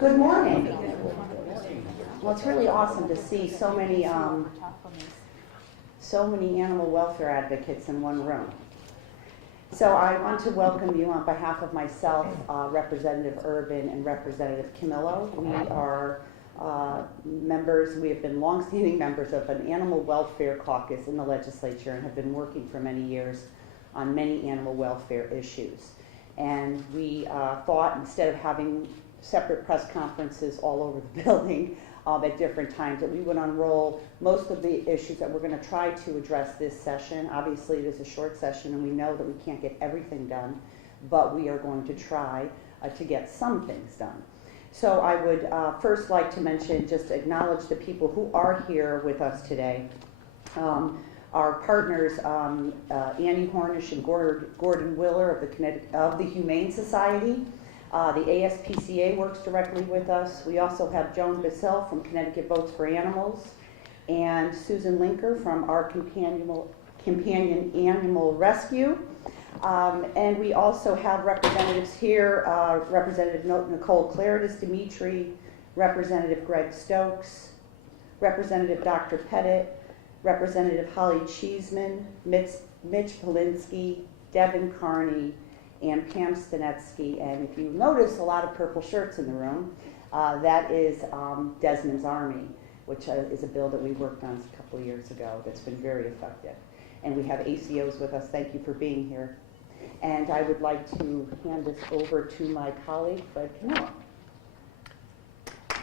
Good morning. Well, it's really awesome to see so many animal welfare advocates in one room. So I want to welcome you on behalf of myself, Representative Urban and Representative Camillo. We are members, we have been longstanding members of an animal welfare caucus in the legislature and have been working for many years on many animal welfare issues. And we thought, instead of having separate press conferences all over the building at different times, that we would unroll most of the issues that we're going to try to address this session. Obviously, it is a short session, and we know that we can't get everything done, but we are going to try to get some things done. So I would first like to mention, just acknowledge the people who are here with us today. Our partners, Annie Hornish and Gordon Willard of the Humane Society. The ASPCA works directly with us. We also have Joan Bissell from Connecticut Votes for Animals and Susan Linker from our Companion Animal Rescue. And we also have representatives here, Representative Nicole Claridis-Dimitri, Representative Greg Stokes, Representative Dr. Pettit, Representative Holly Cheeseman, Mitch Polinsky, Devin Carney, and Pam Stanetsky. And if you notice a lot of purple shirts in the room, that is Desmond's Army, which is a bill that we worked on a couple of years ago that's been very effective. And we have ACOs with us. Thank you for being here. And I would like to hand this over to my colleague, Fred Camillo.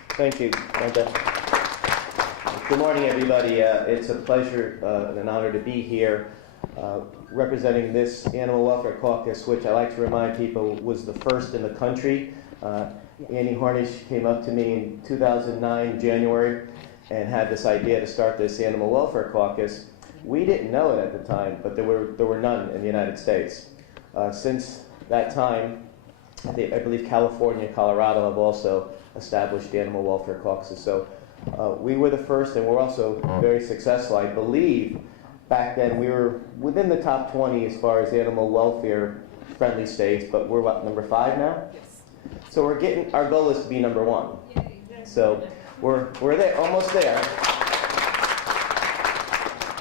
Thank you, Brenda. Good morning, everybody. It's a pleasure and an honor to be here representing this Animal Welfare Caucus, which I like to remind people was the first in the country. Annie Hornish came up to me in 2009, January, and had this idea to start this Animal Welfare Caucus. We didn't know it at the time, but there were none in the United States. Since that time, I believe California and Colorado have also established animal welfare caucuses. So we were the first, and we're also very successful. I believe back then we were within the top 20 as far as animal welfare friendly states, but we're what, number 5 now? Yes. So we're getting, our goal is to be number 1. So we're there, almost there.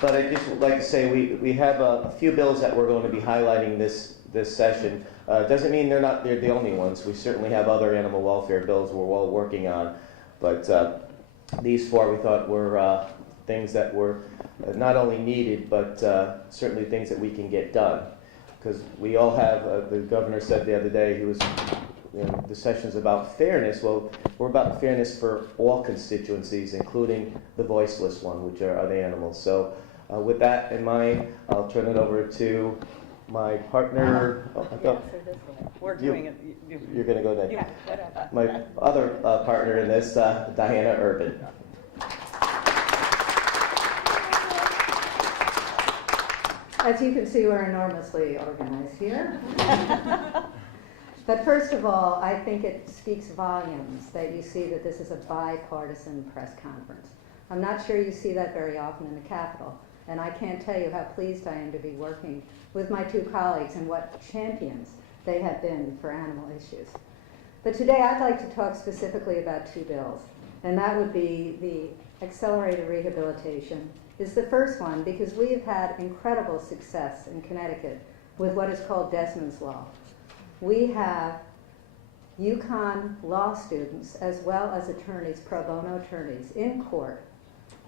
But I just would like to say we have a few bills that we're going to be highlighting this session. Doesn't mean they're the only ones. We certainly have other animal welfare bills we're all working on, but these 4 we thought were things that were not only needed, but certainly things that we can get done. Because we all have, the governor said the other day, he was, the session's about fairness. Well, we're about fairness for all constituencies, including the voiceless one, which are the animals. So with that in mind, I'll turn it over to my partner. We're doing it. You're going to go next. Yeah, whatever. My other partner in this, Diana Urban. As you can see, we're enormously organized here. But first of all, I think it speaks volumes that you see that this is a bipartisan press conference. I'm not sure you see that very often in the Capitol, and I can't tell you how pleased I am to be working with my 2 colleagues and what champions they have been for animal issues. But today I'd like to talk specifically about 2 bills, and that would be the accelerated rehabilitation is the first one, because we have had incredible success in Connecticut with what is called Desmond's Law. We have UConn law students as well as attorneys, pro bono attorneys, in court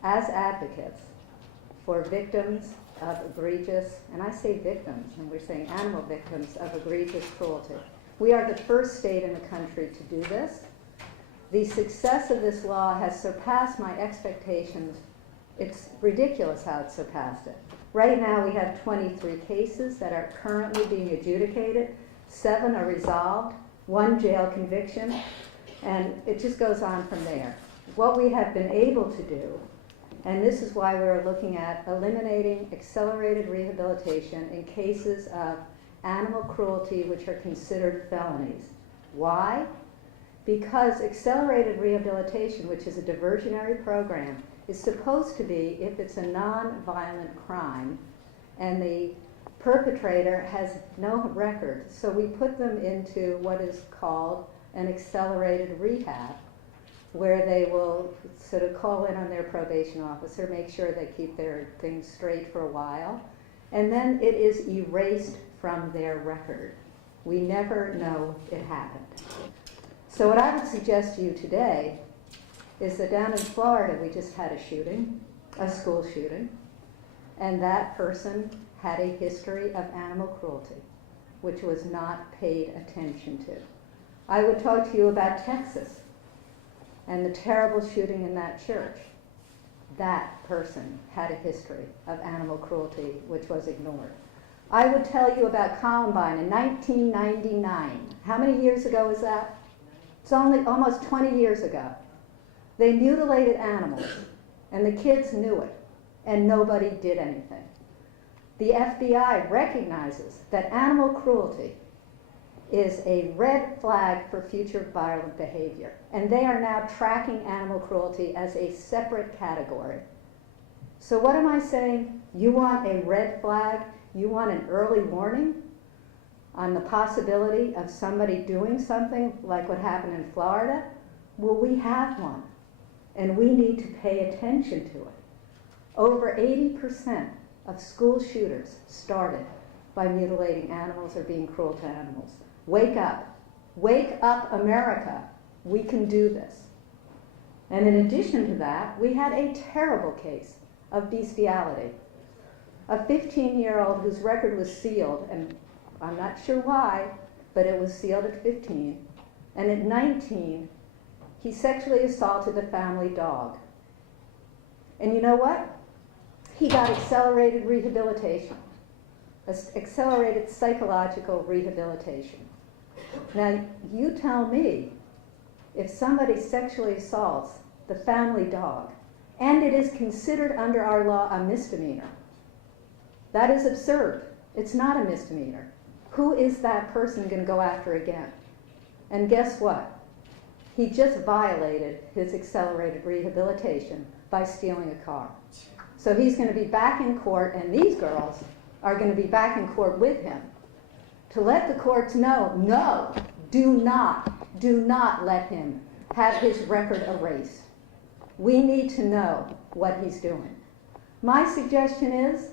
as advocates for victims of egregious, and I say victims, and we're saying animal victims of egregious cruelty. We are the first state in the country to do this. The success of this law has surpassed my expectations. It's ridiculous how it surpassed it. Right now we have 23 cases that are currently being adjudicated. 7 are resolved, 1 jail conviction, and it just goes on from there. What we have been able to do, and this is why we're looking at eliminating accelerated rehabilitation in cases of animal cruelty which are considered felonies. Why? Because accelerated rehabilitation, which is a diversionary program, is supposed to be if it's a non-violent crime and the perpetrator has no record. So we put them into what is called an accelerated rehab where they will sort of call in on their probation officer, make sure they keep their things straight for a while, and then it is erased from their record. We never know it happened. So what I would suggest to you today is that down in Florida we just had a shooting, a school shooting, and that person had a history of animal cruelty, which was not paid attention to. I would talk to you about Texas and the terrible shooting in that church. That person had a history of animal cruelty, which was ignored. I would tell you about Columbine in 1999. How many years ago is that? It's only almost 20 years ago. They mutilated animals, and the kids knew it, and nobody did anything. The FBI recognizes that animal cruelty is a red flag for future violent behavior, and they are now tracking animal cruelty as a separate category. So what am I saying? You want a red flag? You want an early warning on the possibility of somebody doing something like what happened in Florida? Well, we have one, and we need to pay attention to it. Over 80% of school shooters started by mutilating animals or being cruel to animals. Wake up. Wake up, America. We can do this. And in addition to that, we had a terrible case of bestiality. A 15-year-old whose record was sealed, and I'm not sure why, but it was sealed at 15. And at 19, he sexually assaulted the family dog. And you know what? He got accelerated rehabilitation, accelerated psychological rehabilitation. Now, you tell me, if somebody sexually assaults the family dog, and it is considered under our law a misdemeanor, that is absurd. It's not a misdemeanor. Who is that person going to go after again? And guess what? He just violated his accelerated rehabilitation by stealing a car. So he's going to be back in court, and these girls are going to be back in court with him to let the courts know, no, do not let him have his record erased. We need to know what he's doing. My suggestion is,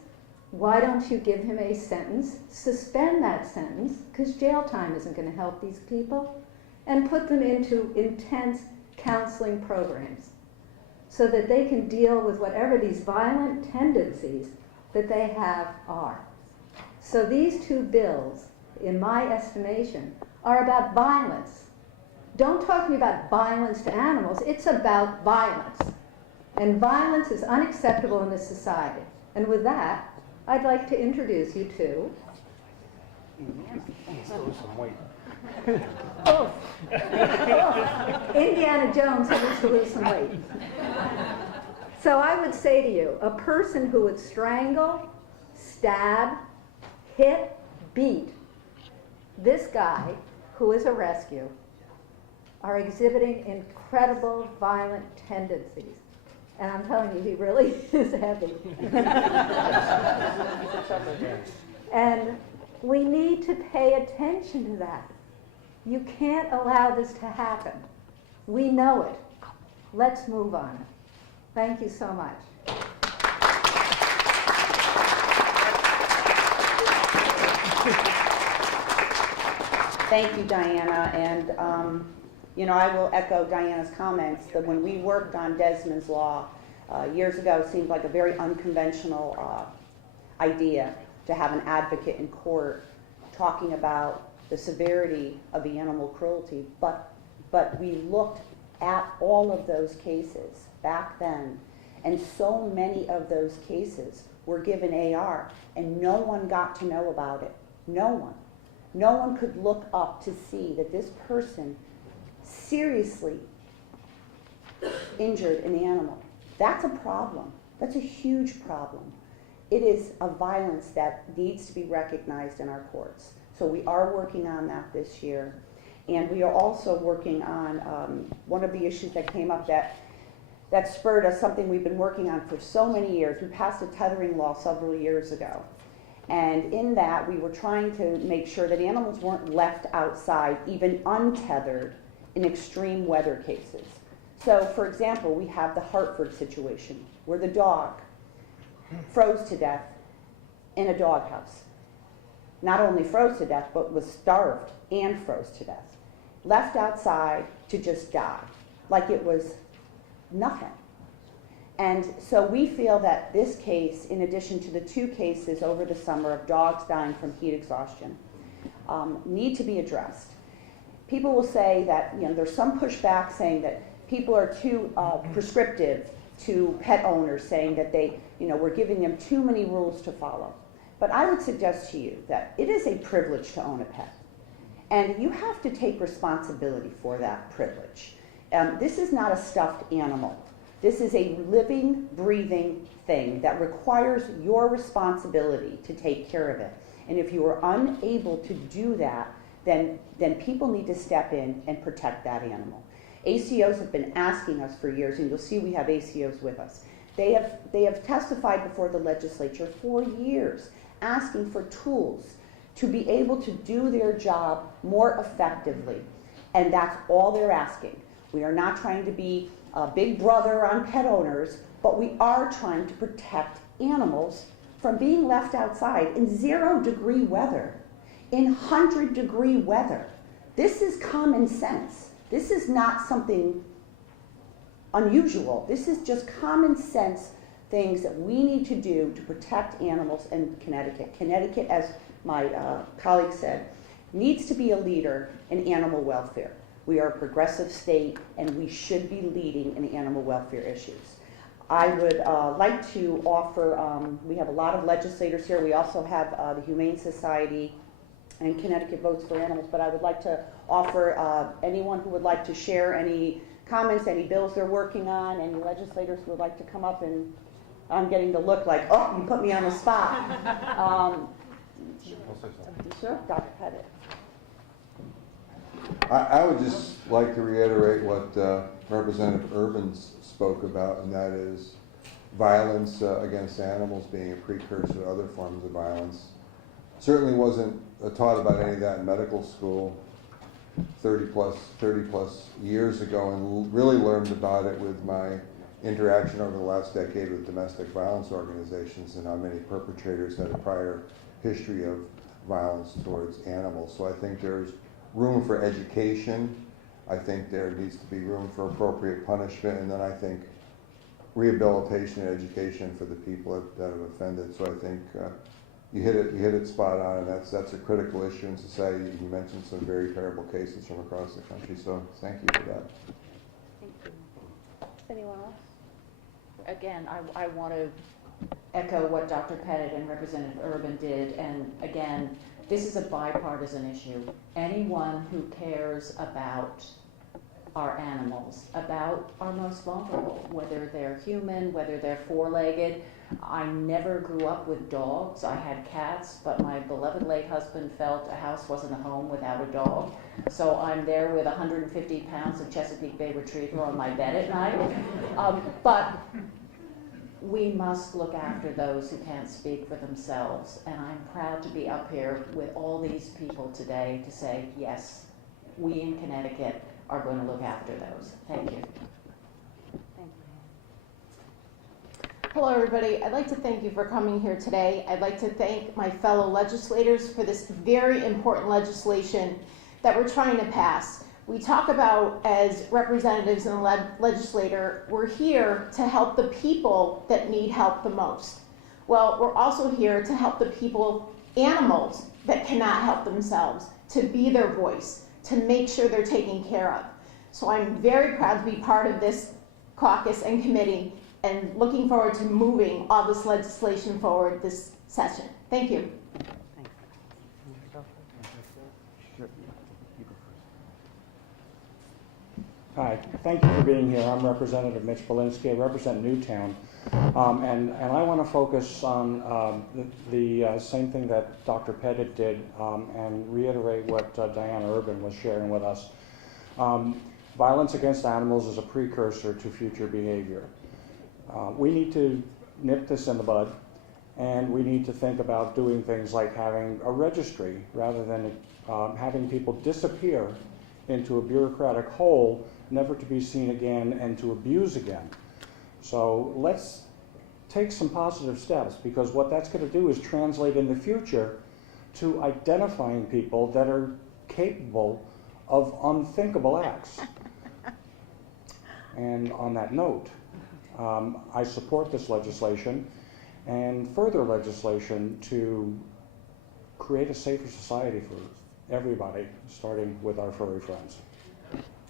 why don't you give him a sentence, suspend that sentence, because jail time isn't going to help these people, and put them into intense counseling programs so that they can deal with whatever these violent tendencies that they have are. So these two bills, in my estimation, are about violence. Don't talk to me about violence to animals. It's about violence. And violence is unacceptable in this society. And with that, I'd like to introduce you to Indiana Jones, who needs to lose some weight. So I would say to you, a person who would strangle, stab, hit, beat this guy, who is a rescue, are exhibiting incredible violent tendencies. And I'm telling you, he really is heavy. And we need to pay attention to that. You can't allow this to happen. We know it. Let's move on. Thank you so much. Thank you, Diana. And, I will echo Diana's comments that when we worked on Desmond's Law years ago, it seemed like a very unconventional idea to have an advocate in court talking about the severity of the animal cruelty. But we looked at all of those cases back then, and so many of those cases were given AR, and no one got to know about it. No one. No one could look up to see that this person seriously injured an animal. That's a problem. That's a huge problem. It is a violence that needs to be recognized in our courts. So we are working on that this year. And we are also working on one of the issues that came up that spurred us, something we've been working on for so many years. We passed a tethering law several years ago. And in that, we were trying to make sure that animals weren't left outside, even untethered, in extreme weather cases. So, for example, we have the Hartford situation where the dog froze to death in a doghouse. Not only froze to death, but was starved and froze to death. Left outside to just die, like it was nothing. And so we feel that this case, in addition to the 2 cases over the summer of dogs dying from heat exhaustion, need to be addressed. People will say that, there's some pushback saying that people are too prescriptive to pet owners, saying that we're giving them too many rules to follow. But I would suggest to you that it is a privilege to own a pet. And you have to take responsibility for that privilege. This is not a stuffed animal. This is a living, breathing thing that requires your responsibility to take care of it. And if you are unable to do that, then people need to step in and protect that animal. ACOs have been asking us for years, and you'll see we have ACOs with us. They have testified before the legislature for years, asking for tools to be able to do their job more effectively. And that's all they're asking. We are not trying to be a big brother on pet owners, but we are trying to protect animals from being left outside in 0-degree weather, in 100-degree weather. This is common sense. This is not something unusual. This is just common sense things that we need to do to protect animals in Connecticut. Connecticut, as my colleague said, needs to be a leader in animal welfare. We are a progressive state, and we should be leading in animal welfare issues. I would like to offer, we have a lot of legislators here. We also have the Humane Society and Connecticut Votes for Animals, but I would like to offer anyone who would like to share any comments, any bills they're working on, any legislators who would like to come up, and I'm getting the look like, oh, you put me on the spot. Sure, Dr. Pettit. I would just like to reiterate what Representative Urban spoke about, and that is violence against animals being a precursor to other forms of violence. Certainly wasn't taught about any of that in medical school 30 plus years ago, and really learned about it with my interaction over the last decade with domestic violence organizations and how many perpetrators had a prior history of violence towards animals. So I think there's room for education. I think there needs to be room for appropriate punishment, and then I think rehabilitation and education for the people that have offended. So I think you hit it spot on, and that's a critical issue in society. You mentioned some very terrible cases from across the country, so thank you for that. Thank you. Anyone else? Again, I want to echo what Dr. Pettit and Representative Urban did, and again, this is a bipartisan issue. Anyone who cares about our animals, about our most vulnerable, whether they're human, whether they're four-legged. I never grew up with dogs. I had cats, but my beloved late husband felt a house wasn't a home without a dog. So I'm there with 150 pounds of Chesapeake Bay Retriever on my bed at night. But we must look after those who can't speak for themselves. And I'm proud to be up here with all these people today to say, yes, we in Connecticut are going to look after those. Thank you. Hello, everybody. I'd like to thank you for coming here today. I'd like to thank my fellow legislators for this very important legislation that we're trying to pass. We talk about, as representatives and legislator, we're here to help the people that need help the most. Well, we're also here to help the people, animals, that cannot help themselves, to be their voice, to make sure they're taken care of. So I'm very proud to be part of this caucus and committee, and looking forward to moving all this legislation forward this session. Thank you. Hi, thank you for being here. I'm Representative Mitch Belinsky. I represent Newtown. And I want to focus on the same thing that Dr. Pettit did and reiterate what Diana Urban was sharing with us. Violence against animals is a precursor to future behavior. We need to nip this in the bud, and we need to think about doing things like having a registry rather than having people disappear into a bureaucratic hole, never to be seen again and to abuse again. So let's take some positive steps, because what that's going to do is translate in the future to identifying people that are capable of unthinkable acts. And on that note, I support this legislation and further legislation to create a safer society for everybody, starting with our furry friends.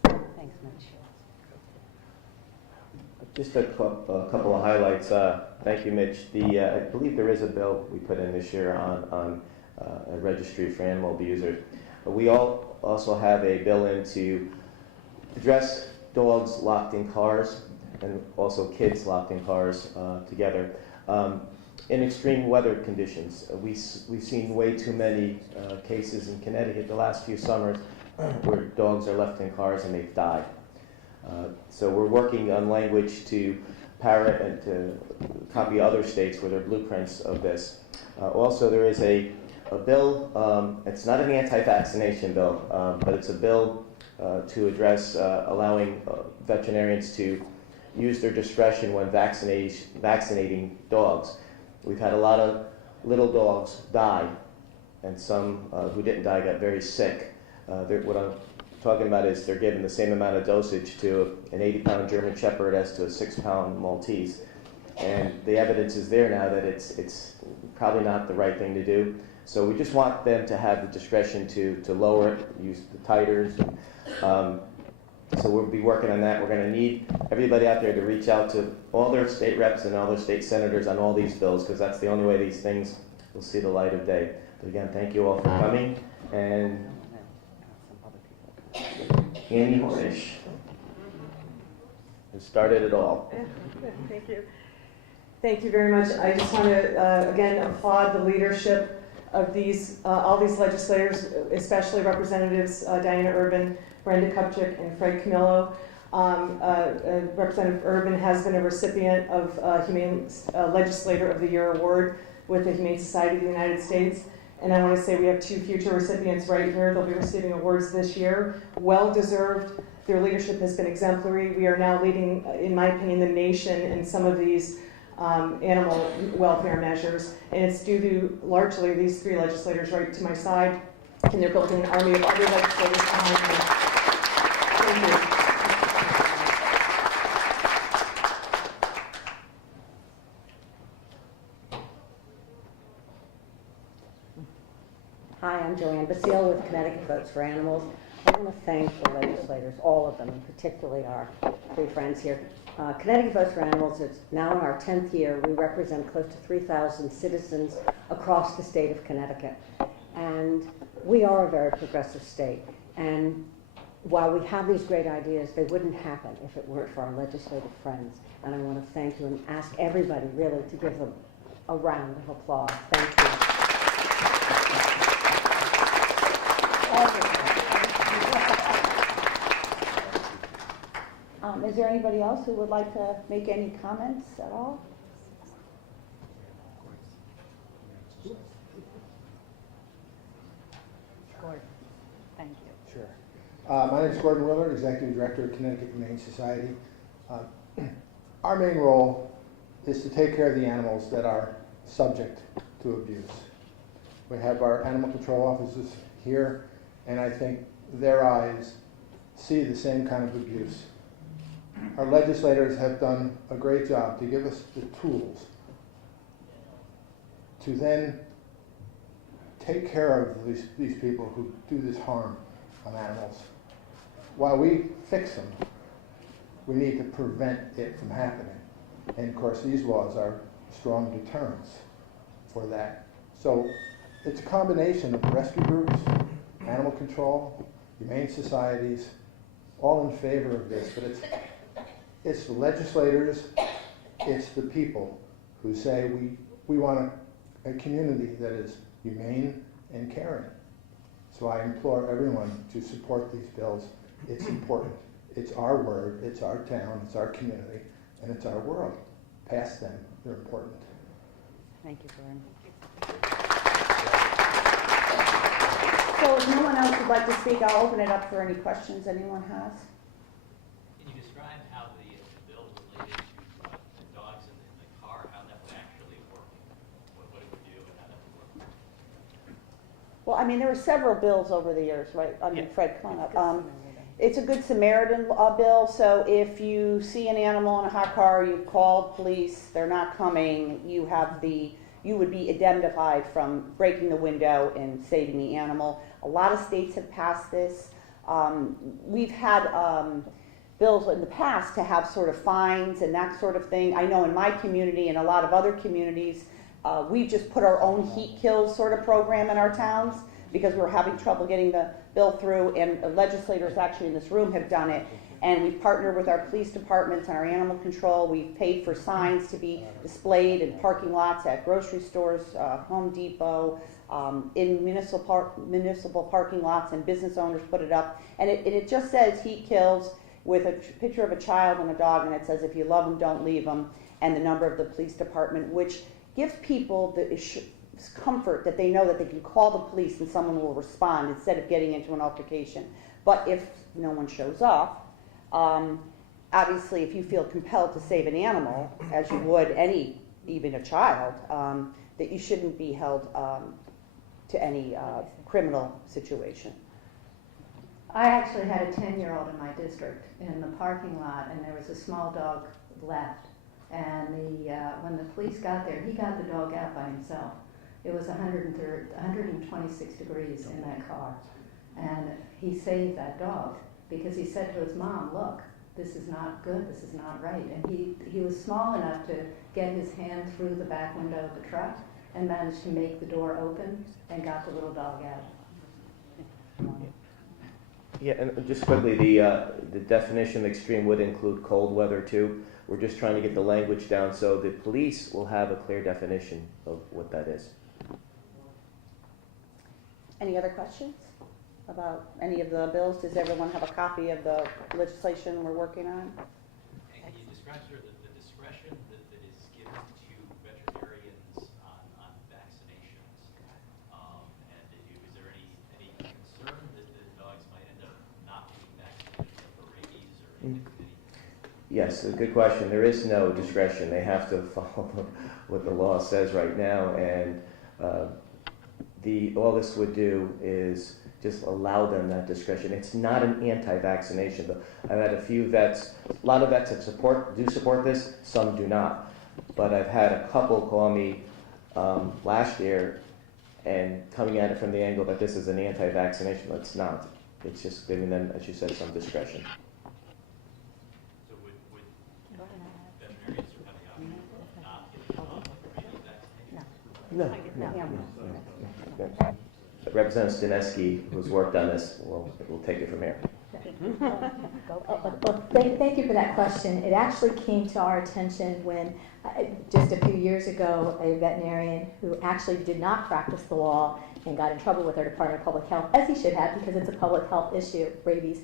Thanks, Mitch. Just a couple of highlights. Thank you, Mitch. I believe there is a bill we put in this year on a registry for animal abusers. We also have a bill in to address dogs locked in cars and also kids locked in cars together. In extreme weather conditions, we've seen way too many cases in Connecticut the last few summers where dogs are left in cars and they've died. So we're working on language to parrot and to copy other states where there are blueprints of this. Also, there is a bill, it's not an anti-vaccination bill, but it's a bill to address allowing veterinarians to use their discretion when vaccinating dogs. We've had a lot of little dogs die, and some who didn't die got very sick. What I'm talking about is they're given the same amount of dosage to an 80-pound German Shepherd as to a 6-pound Maltese. And the evidence is there now that it's probably not the right thing to do. So we just want them to have the discretion to lower it, use the titers. So we'll be working on that. We're going to need everybody out there to reach out to all their state reps and all their state senators on all these bills, because that's the only way these things will see the light of day. But again, thank you all for coming. And Annie Hornish, who started it all. Thank you. Thank you very much. I just want to again applaud the leadership of all these legislators, especially Representatives Diana Urban, Brenda Kupchik, and Fred Camillo. Representative Urban has been a recipient of Humane Legislator of the Year award with the Humane Society of the United States. And I want to say we have 2 future recipients right here. They'll be receiving awards this year. Well deserved. Their leadership has been exemplary. We are now leading, in my opinion, the nation in some of these animal welfare measures. And it's due to largely these 3 legislators right to my side. And they're building an army of other legislators behind me. Thank you. Hi, I'm Joanne Basile with Connecticut Votes for Animals. I want to thank the legislators, all of them, and particularly our 3 friends here. Connecticut Votes for Animals is now in our 10th year. We represent close to 3,000 citizens across the state of Connecticut. And we are a very progressive state. And while we have these great ideas, they wouldn't happen if it weren't for our legislative friends. And I want to thank you and ask everybody really to give them a round of applause. Thank you. Is there anybody else who would like to make any comments at all? Gordon, thank you. Sure. My name is Gordon Willard, Executive Director of Connecticut Humane Society. Our main role is to take care of the animals that are subject to abuse. We have our animal control officers here, and I think their eyes see the same kind of abuse. Our legislators have done a great job to give us the tools to then take care of these people who do this harm on animals. While we fix them, we need to prevent it from happening. And of course, these laws are strong deterrents for that. So it's a combination of rescue groups, animal control, humane societies, all in favor of this, but it's the legislators, it's the people who say we want a community that is humane and caring. So I implore everyone to support these bills. It's important. It's our word, it's our town, it's our community, and it's our world. Pass them, they're important. Thank you, Gordon. So if no one else would like to speak, I'll open it up for any questions anyone has. Can you describe how the bill related to the dogs in the car, how that would actually work? What it would do and how that would work? Well, I mean, there were several bills over the years, right? I mean, Yeah. Fred, come on up. It's a Good Samaritan bill, so if you see an animal in a hot car, you've called police, they're not coming, you would be indemnified from breaking the window and saving the animal. A lot of states have passed this. We've had bills in the past to have sort of fines and that sort of thing. I know in my community and a lot of other communities, we've just put our own heat kills sort of program in our towns because we're having trouble getting the bill through, and legislators actually in this room have done it. And we've partnered with our police departments and our animal control. We've paid for signs to be displayed in parking lots at grocery stores, Home Depot, in municipal parking lots, and business owners put it up. And it just says heat kills with a picture of a child and a dog, and it says if you love them, don't leave them, and the number of the police department, which gives people the comfort that they know that they can call the police and someone will respond instead of getting into an altercation. But if no one shows up, obviously if you feel compelled to save an animal, as you would even a child, that you shouldn't be held to any criminal situation. I actually had a 10-year-old in my district in the parking lot, and there was a small dog left. And when the police got there, he got the dog out by himself. It was 126 degrees in that car. And he saved that dog because he said to his mom, look, this is not good, this is not right. And he was small enough to get his hand through the back window of the truck and managed to make the door open and got the little dog out. Yeah, and just quickly, the definition of extreme would include cold weather too. We're just trying to get the language down so the police will have a clear definition of what that is. Any other questions about any of the bills? Does everyone have a copy of the legislation we're working on? And can you describe sort of the discretion that is given to veterinarians on vaccinations? And is there any concern that the dogs might end up not being vaccinated for rabies or any? Yes, a good question. There is no discretion. They have to follow what the law says right now, and all this would do is just allow them that discretion. It's not an anti-vaccination. I've had a few vets, a lot of vets that do support this, some do not. But I've had a couple call me last year and coming at it from the angle that this is an anti-vaccination. It's not. It's just giving them, as you said, some discretion. So would veterinarians have the option of not getting a rabies vaccination? No. Representative Stanesky, who's worked on this, will take it from here. Well, thank you for that question. It actually came to our attention when, just a few years ago, a veterinarian who actually did not practice the law and got in trouble with our Department of Public Health, as he should have because it's a public health issue. Rabies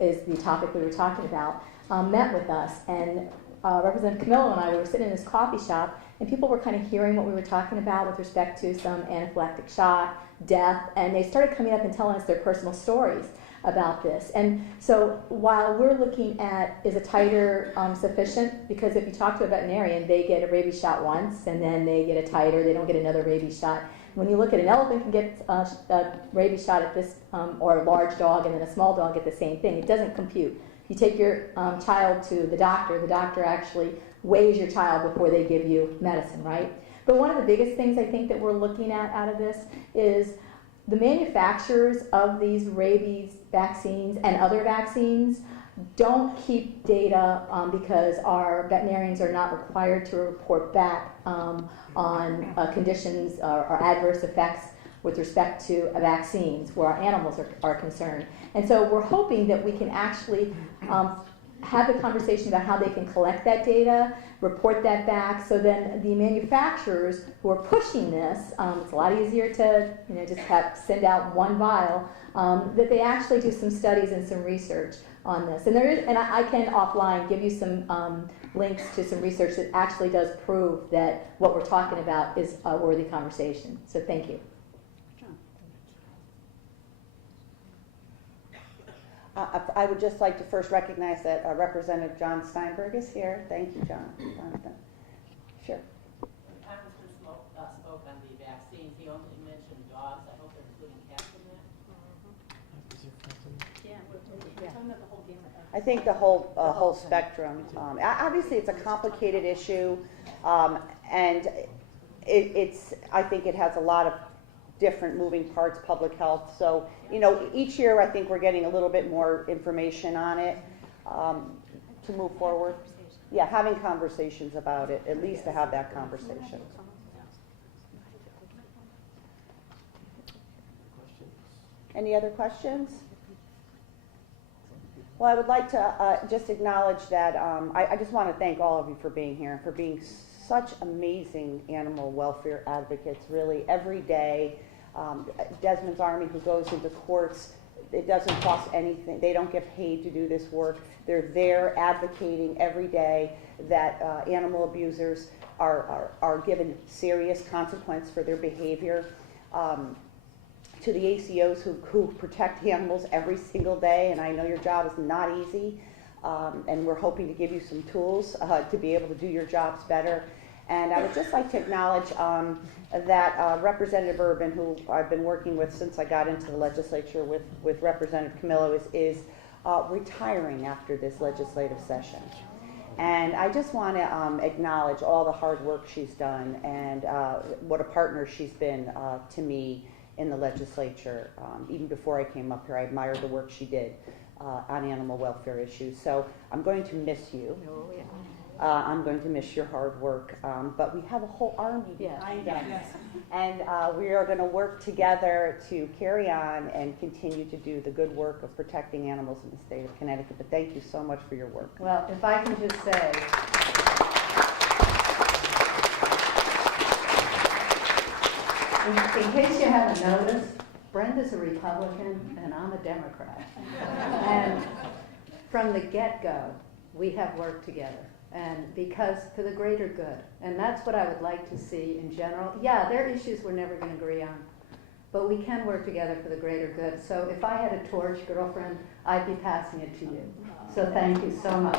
is the topic we were talking about, met with us. And Representative Camillo and I were sitting in this coffee shop, and people were kind of hearing what we were talking about with respect to some anaphylactic shock, death, and they started coming up and telling us their personal stories about this. And so while we're looking at, is a titer sufficient? Because if you talk to a veterinarian, they get a rabies shot once, and then they get a titer, they don't get another rabies shot. When you look at an elephant can get a rabies shot at this, or a large dog, and then a small dog get the same thing. It doesn't compute. If you take your child to the doctor actually weighs your child before they give you medicine, right? But one of the biggest things I think that we're looking at out of this is the manufacturers of these rabies vaccines and other vaccines don't keep data because our veterinarians are not required to report back on conditions or adverse effects with respect to vaccines where our animals are concerned. And so we're hoping that we can actually have the conversation about how they can collect that data, report that back, so then the manufacturers who are pushing this, it's a lot easier to just send out one vial, that they actually do some studies and some research on this. And I can offline give you some links to some research that actually does prove that what we're talking about is a worthy conversation. So thank you. I would just like to first recognize that Representative John Steinberg is here. Thank you, Jonathan. Sure. The congressman spoke on the vaccines. He only mentioned dogs. I hope they're including cats in that. Yeah, we're talking about the whole gamut. I think the whole spectrum. Obviously, it's a complicated issue, and I think it has a lot of different moving parts, public health. So, each year I think we're getting a little bit more information on it to move forward. Yeah, having conversations about it, at least to have that conversation. Any other questions? Well, I would like to just acknowledge that I just want to thank all of you for being here and for being such amazing animal welfare advocates, really, every day. Desmond's Army, who goes into courts, it doesn't cost anything. They don't get paid to do this work. They're there advocating every day that animal abusers are given serious consequence for their behavior. To the ACOs who protect animals every single day, and I know your job is not easy, and we're hoping to give you some tools to be able to do your jobs better. And I would just like to acknowledge that Representative Urban, who I've been working with since I got into the legislature with Representative Camillo, is retiring after this legislative session. And I just want to acknowledge all the hard work she's done and what a partner she's been to me in the legislature. Even before I came up here, I admired the work she did on animal welfare issues. So I'm going to miss you. Oh, yeah. I'm going to miss your hard work, but we have a whole army behind us, and we are going to work together to carry on and continue to do the good work of protecting animals in the state of Connecticut. But thank you so much for your work. Well, if I can just say, in case you haven't noticed, Brenda's a Republican and I'm a Democrat. And from the get-go, we have worked together. And because for the greater good. And that's what I would like to see in general. Yeah, there are issues we're never going to agree on, but we can work together for the greater good. So if I had a torch, girlfriend, I'd be passing it to you. So thank you so much.